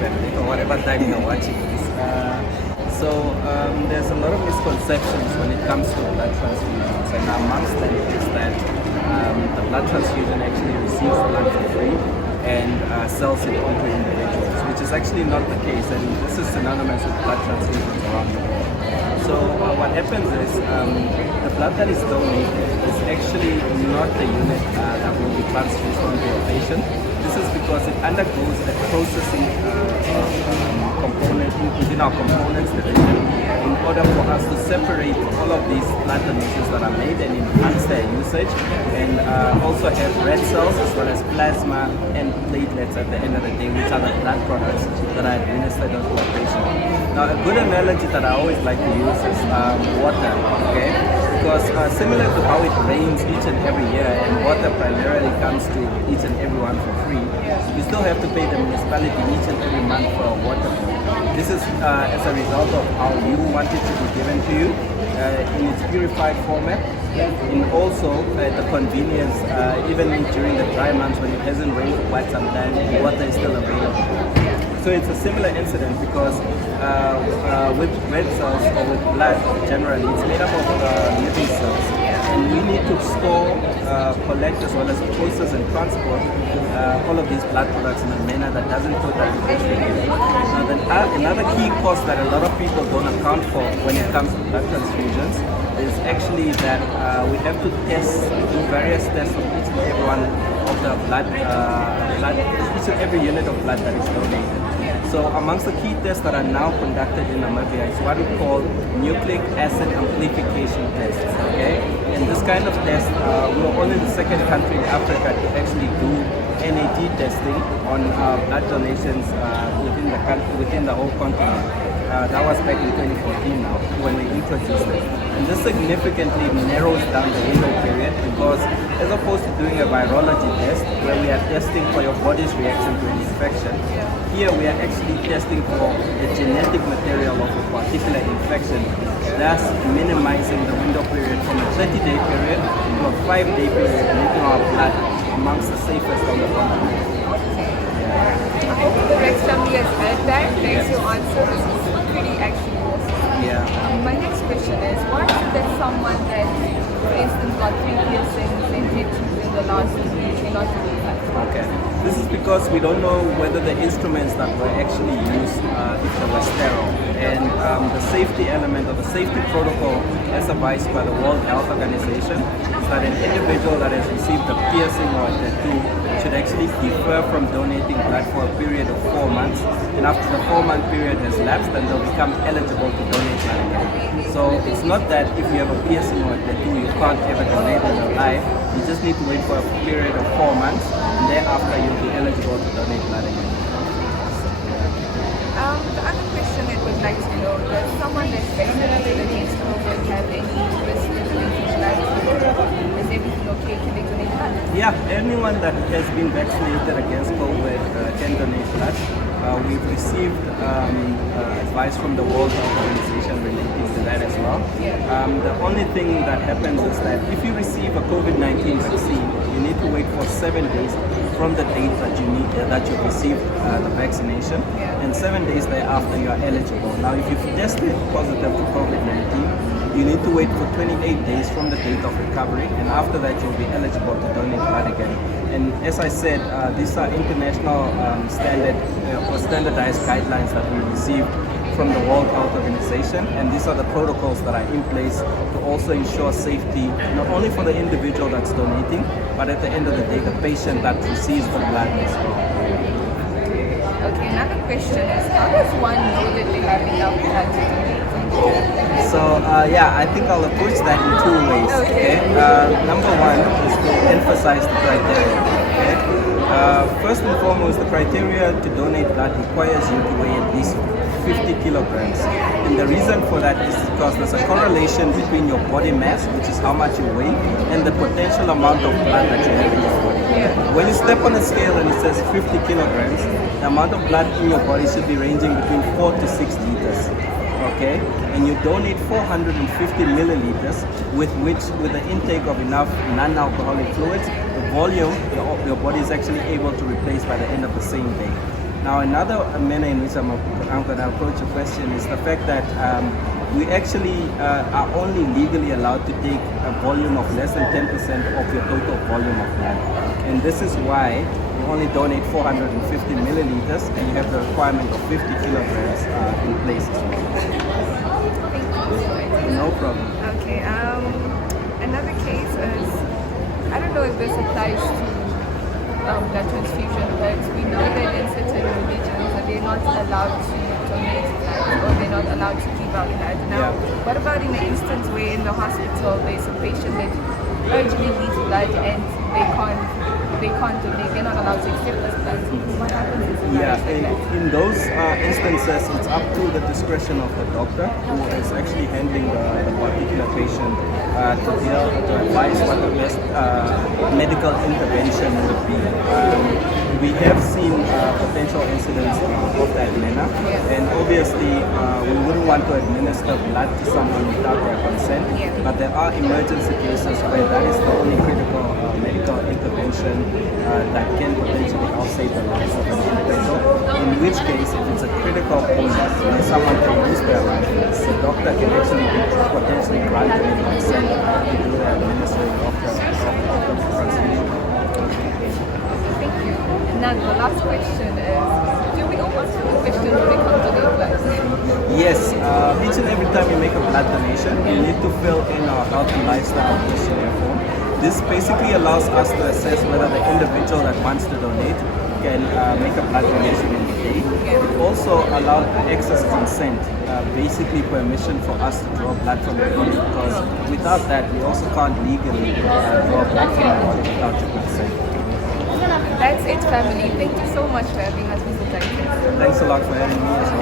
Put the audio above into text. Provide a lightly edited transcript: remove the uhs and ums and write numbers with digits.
family or whatever time you're watching this. There's a lot of misconceptions when it comes to blood transfusions, and amongst them is that the blood transfusion actually receives blood for free and sells it onto individuals, which is actually not the case, and this is synonymous with blood transfusions around the world. So what happens is the blood that is donated is actually not the unit that will be transfused onto a patient. This is because it undergoes a processing component within our components division in order for us to separate all of these blood donations that are made and enhance their usage, and also have red cells as well as plasma and platelets at the end of the day, which are the blood products that are administered onto a patient. Now, a good analogy that I always like to use is water, okay? Because similar to how it rains each and every year and water primarily comes to each and everyone for free, you still have to pay the municipality each and every month for a water bill. This is as a result of how you want it to be given to you in its purified format, and also the convenience, even during the dry months when it hasn't rained for quite some time, the water is still available. So it's a similar incident because with red cells or with blood generally, it's made up of living cells, and we need to store, collect, as well as process and transport all of these blood products in a manner that doesn't put that in risk. Now, another key cost that a lot of people don't account for when it comes to blood transfusions is actually that we have to do various tests of each and every one of the each and every unit of blood that is donated. So amongst the key tests that are now conducted in Namibia is what we call nucleic acid amplification tests. Okay, and this kind of test, we were only the second country in Africa to actually do NAD testing on blood donations within the whole continent. That was back in 2014 now when we introduced it. And this significantly narrows down the window period because as opposed to doing a virology test where we are testing for your body's reaction to an infection, here we are actually testing for the genetic material of a particular infection, thus minimizing the window period from a 30-day period to a 5-day period, making our blood amongst the safest on the continent. I think the RAKS Namibia has heard that. Thanks for answers. Pretty actually awesome. Yeah. My next question is, why is it that someone that, for instance, got 3 piercings and tattoos in the last 2 weeks cannot do that? Okay. This is because we don't know whether the instruments that were actually used, if they were sterile. And the safety element or the safety protocol as advised by the World Health Organization is that an individual that has received a piercing or a tattoo should actually defer from donating blood for a period of 4 months. And after the 4-month period has lapsed, then they'll become eligible to donate blood again. So it's not that if you have a piercing or a tattoo, you can't ever donate in your life. You just need to wait for a period of 4 months, and thereafter you'll be eligible to donate blood again. The other question I would like to know, does someone that's vaccinated against COVID have any risk of donating blood? Is everything okay? Can they donate blood? Yeah, anyone that has been vaccinated against COVID can donate blood. We've received advice from the World Health Organization relating to that as well. The only thing that happens is that if you receive a COVID-19 vaccine, you need to wait for 7 days from the date that you received the vaccination, and 7 days thereafter you are eligible. Now, if you've tested positive for COVID-19, you need to wait for 28 days from the date of recovery, and after that you'll be eligible to donate blood again. And as I said, these are international standardized guidelines that we received from the World Health Organization, and these are the protocols that are in place to also ensure safety, not only for the individual that's donating, but at the end of the day, the patient that receives the blood as well. Okay, another question is, how does one know that they have enough blood to donate? So I think I'll approach that in 2 ways. Okay. Number one is to emphasize the criteria. Okay. First and foremost, the criteria to donate blood requires you to weigh at least 50 kilograms. And the reason for that is because there's a correlation between your body mass, which is how much you weigh, and the potential amount of blood that you have in your body. When you step on a scale and it says 50 kilograms, the amount of blood in your body should be ranging between 4 to 6 liters. Okay, and you donate 450 milliliters, with the intake of enough non-alcoholic fluids, the volume your body is actually able to replace by the end of the same day. Now, another manner in which I'm going to approach the question is the fact that we actually are only legally allowed to take a volume of less than 10% of your total volume of blood. And this is why you only donate 450 milliliters and you have the requirement of 50 kilograms in place as well. Thank you. No problem. Okay, another case is, I don't know if this applies to blood transfusion, but we know that in certain religions that they're not allowed to donate blood or they're not allowed to give out blood. Now, what about in the instance where in the hospital there's a patient that urgently needs blood and they can't donate, they're not allowed to accept this blood? What happens in scenarios like that? In those instances, it's up to the discretion of the doctor who is actually handling the particular patient to advise what the best medical intervention would be. We have seen potential incidents of that manner, and obviously we wouldn't want to administer blood to someone without their consent, but there are emergency cases where that is the only critical medical intervention that can potentially help save the lives of an individual, in which case if it's a critical point where someone can lose their life, the doctor can actually potentially grant them consent to do the administering of the transfusion. Thank you. And now the last question is, do we almost have a question when it comes to donate blood? Yes, each and every time you make a blood donation, you need to fill in our healthy lifestyle questionnaire form. This basically allows us to assess whether the individual that wants to donate can make a blood donation in the day. It also allows access consent, basically permission for us to draw blood from your body, because without that we also can't legally draw blood from your body without your consent. That's it, family. Thank you so much for having us, Mr. Titus. Thanks a lot for having me as well.